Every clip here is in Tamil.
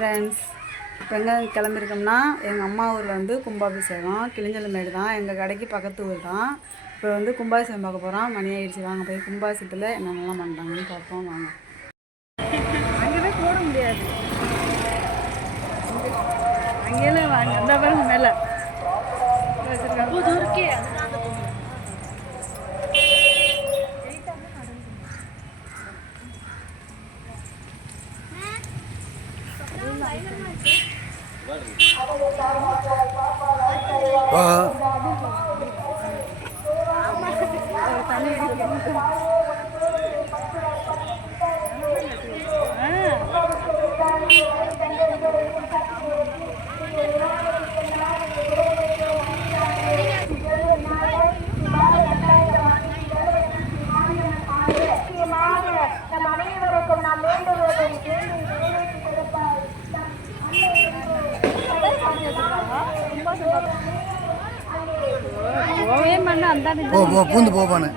ஃப்ரெண்ட்ஸ் இப்போ எங்கே கிளம்பிருக்கோம்னா எங்கள் அம்மா ஊரில் வந்து கும்பாபிஷேகம் கிளிஞ்சலமேடு தான். எங்கள் கடைக்கு பக்கத்து ஊர் தான். இப்போ வந்து கும்பாபிஷேகம் பார்க்க போகிறோம் மணி ஆயிடுச்சு. வாங்க போய் கும்பாபிஷேகத்தில் என்னென்னலாம் பண்ணுறாங்கன்னு பார்ப்போம். வாங்க. அங்கே போட முடியாது. அங்கேயும் வாங்க. அந்த மேலே. ஓ நிச்சயமாக நம் போ போ பூந்து போவானு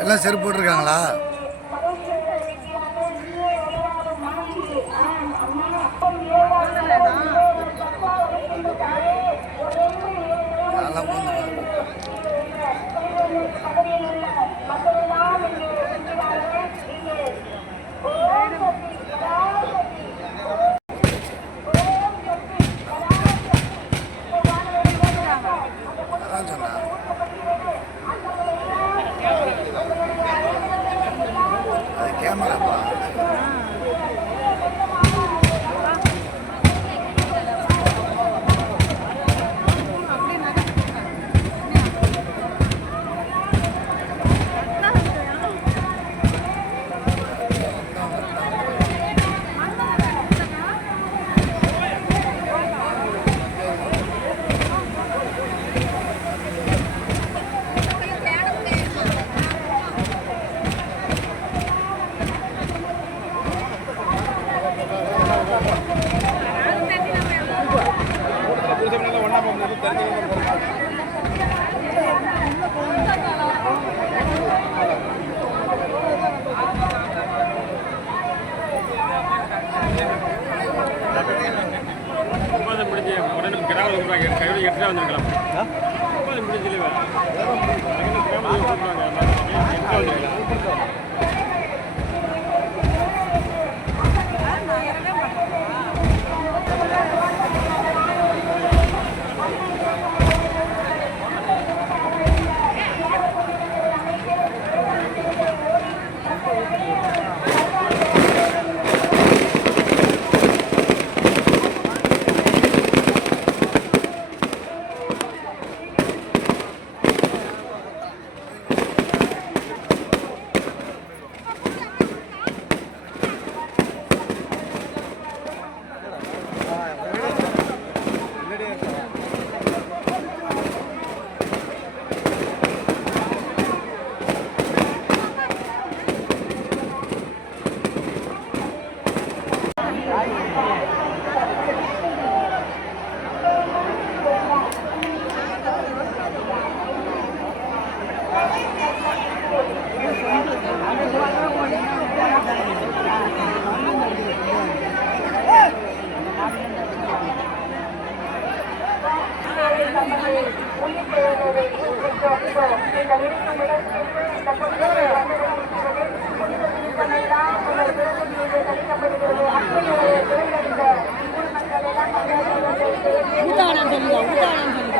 எல்லாம் செருப்பு போட்டிருக்காங்களா? கையோட எட்டு வந்திருக்கலாம். ஒன்பது உதாரணம் சொல்லுங்க உதாரணம் சொல்லுங்க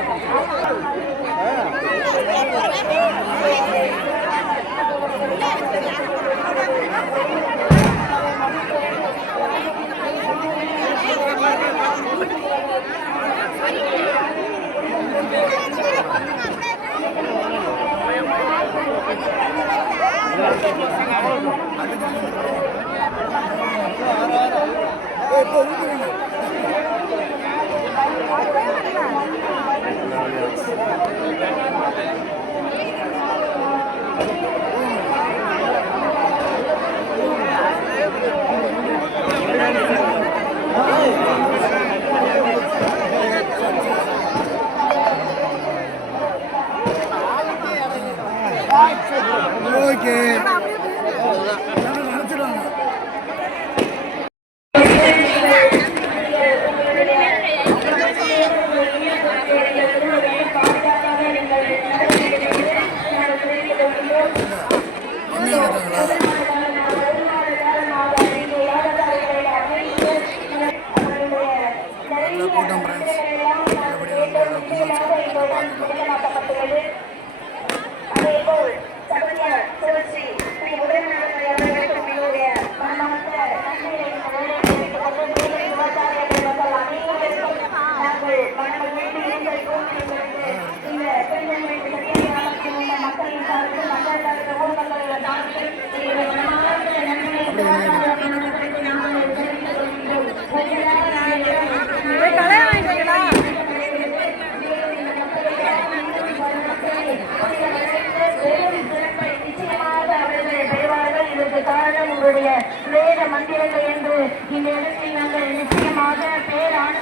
வேத மந்திரங்கள் என்று இந்த இடத்தில் நாங்கள் நிச்சயமாக பேரான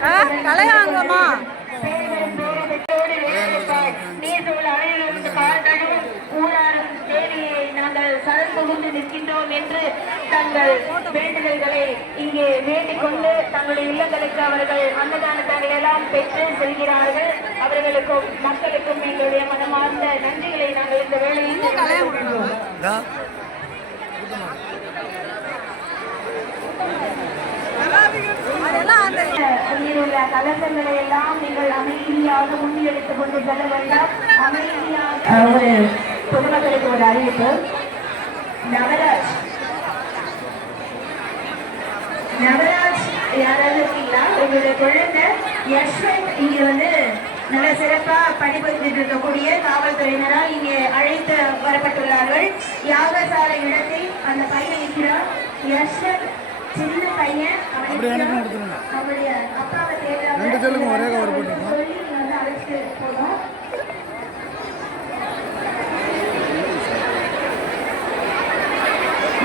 கலையாங்கம்மா தங்கள் வேண்டுதல்களை இங்கே வேண்டிக் கொண்டு தங்களுடைய இல்லங்களுக்கு அவர்கள் அன்னதானத்தை எல்லாம் பெற்று செல்கிறார்கள். அவர்களுக்கும் மக்களுக்கும் எங்களுடைய மனமார்ந்த நன்றிகளை நாங்கள் இந்த வேளையில் அதிலுள்ள கலசங்களை எல்லாம் நீங்கள் அமைதியாக முன்னெடுத்துக் கொண்டு செல்ல வேண்டாம். அமைதியாக ஒரு பொதுமக்களுக்கு ஒரு அறிவிப்பு நவராஜ் நவராஜ் யாராவது இருக்கீங்களா? உங்களுடைய குழந்தை யஷ்வந்த் இங்க வந்து நல்ல சிறப்பா பணிபுரிந்துட்டு இருக்கக்கூடிய காவல்துறையினரால் இங்கே அழைத்து வரப்பட்டுள்ளார்கள். யாகசால இடத்தில் அந்த பையன் இருக்கிறார் யஷ்வந்த் சின்ன பையன். அவருடைய அப்பாவை. சொல்லி வந்து அழைச்சிட்டு.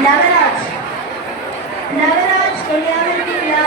நவராஜ். நவராஜ் எங்கேயாவது இருக்கீங்களா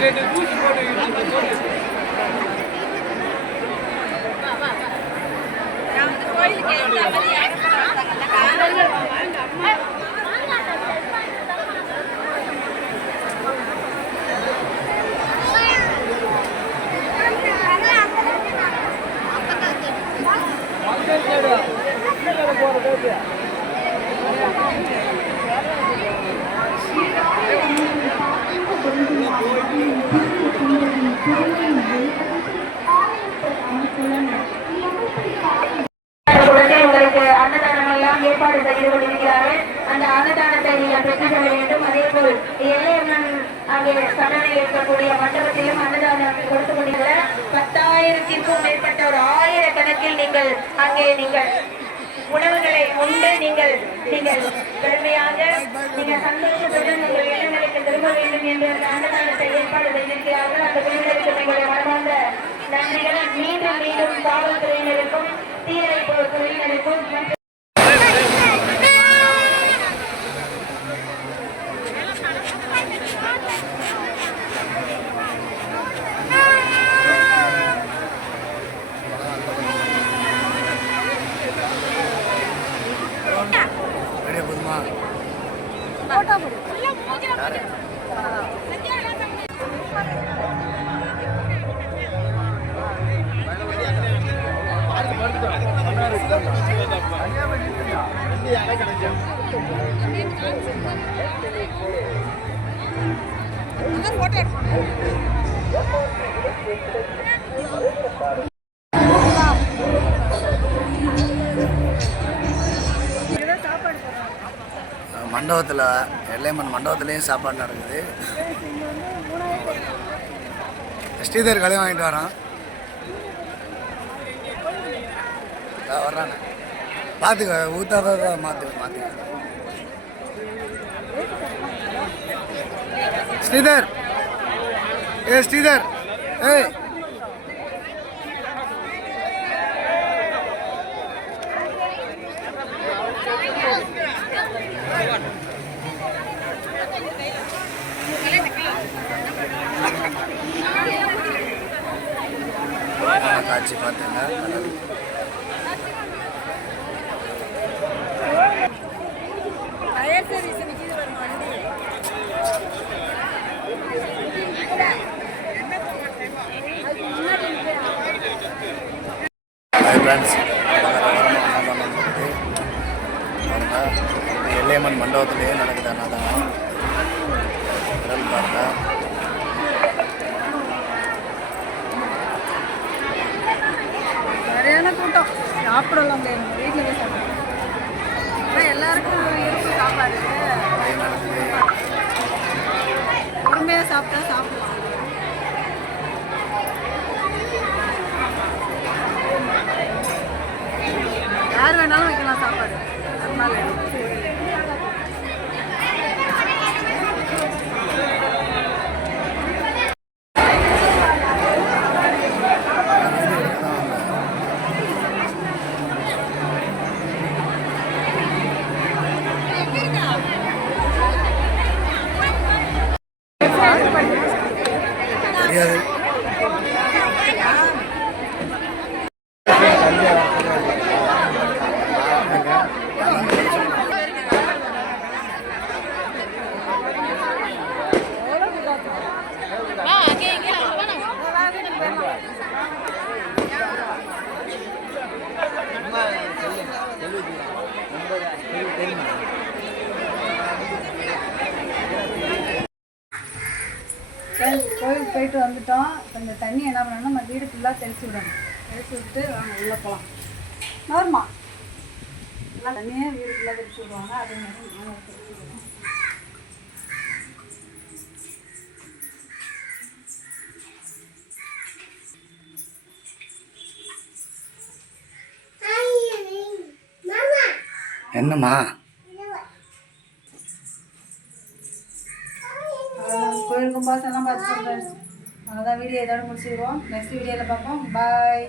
Gelände gut überlegen. ஏற்பாடு செய்து கொண்டிருக்கிறார்கள். அந்த அன்னதானத்தை நீங்கள் பெற்றுக் கொள்ள வேண்டும். அதே போல் எல்லையம்மன் அங்கே கடலில் இருக்கக்கூடிய மண்டபத்திலும் அன்னதானம் கொடுத்து கொண்டிருக்கிற பத்தாயிரத்திற்கும் மேற்பட்ட ஒரு ஆயிரக்கணக்கில் நீங்கள் அங்கே நீங்கள் உணவுகளை உண்டு. நீங்கள் நீங்கள் பெருமையாக நீங்கள் சந்தோஷத்துடன் உங்கள் திரும்ப வேண்டும் என்று அந்த அன்னதானத்தை ஏற்பாடு செய்திருக்கிறார்கள் அந்த குழுவினருக்கு எங்களுடைய மனமார்ந்த நன்றிகளை மீண்டும் மீண்டும் காவல்துறையினருக்கும் தீயணைப்பு துறையினருக்கும் மண்டபத்தில் எல்லைமன் மண்டபத்துலேயும் சாப்பாடு நடக்குது. ஸ்ரீதர் கலையும் வாங்கிட்டு வரான். வர்றாங்க பார்த்துக்க ஊத்தாத மாற்று மாற்று ஸ்ரீதர்! ஏ ஸ்ரீதர். ஏய். காட்சி பார்த்தீங்கன்னா சாப்பிடலாம் முடியாது வீட்டில் போய் சாப்பிடலாம். எல்லாருக்கும் இருக்கு சாப்பாடு பொறுமையாக சாப்பிட்டா இந்த தண்ணி என்ன பண்ணணும் நம்ம வீடு ஃபுல்லாக தெளிச்சு விடணும். தெளிச்சு விட்டு வாங்க உள்ளே போகலாம் நார்மா தண்ணியே வீடு ஃபுல்லாக தெளிச்சு விடுவாங்க. அதே மாதிரி நாங்கள் தெளிச்சு விடுவோம் என்னம்மா? கோயில் கும்பாசெல்லாம் ஃப்ரெண்ட்ஸ் அவ்வளோதான் வீடியோ இதோட முடிச்சிடுவோம் நெக்ஸ்ட் வீடியோவில் பார்ப்போம். பாய்